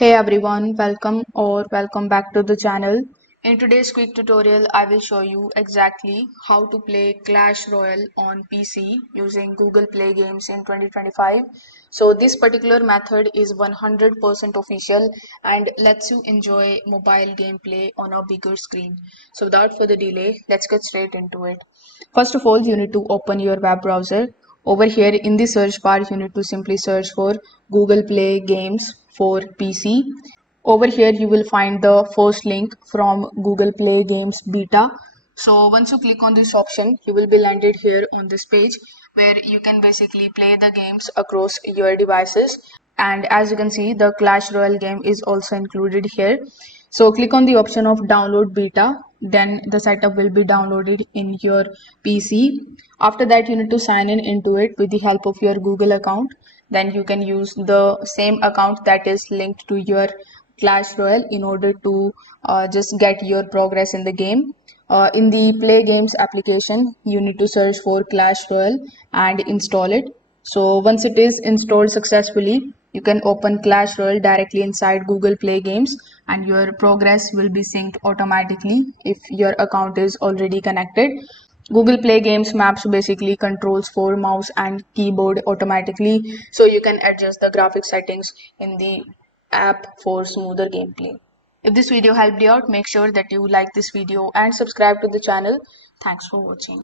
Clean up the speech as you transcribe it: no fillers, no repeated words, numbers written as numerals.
Hey everyone, welcome back to the channel. In today's quick tutorial, I will show you exactly how to play Clash Royale on PC using Google Play Games in 2025. So this particular method is 100% official and lets you enjoy mobile gameplay on a bigger screen. So without further delay, let's get straight into it. First of all, you need to open your web browser. Over here in the search bar, you need to simply search for Google Play Games for PC. Over here, you will find the first link from Google Play Games Beta. So once you click on this option, you will be landed here on this page where you can basically play the games across your devices. And as you can see, the Clash Royale game is also included here. So click on the option of download beta, then the setup will be downloaded in your PC. After that, you need to sign in into it with the help of your Google account. Then you can use the same account that is linked to your Clash Royale in order to just get your progress in the game. In the Play Games application, you need to search for Clash Royale and install it. So once it is installed successfully, you can open Clash Royale directly inside Google Play Games and your progress will be synced automatically if your account is already connected. Google Play Games Maps basically controls for mouse and keyboard automatically, so you can adjust the graphic settings in the app for smoother gameplay. If this video helped you out, make sure that you like this video and subscribe to the channel. Thanks for watching.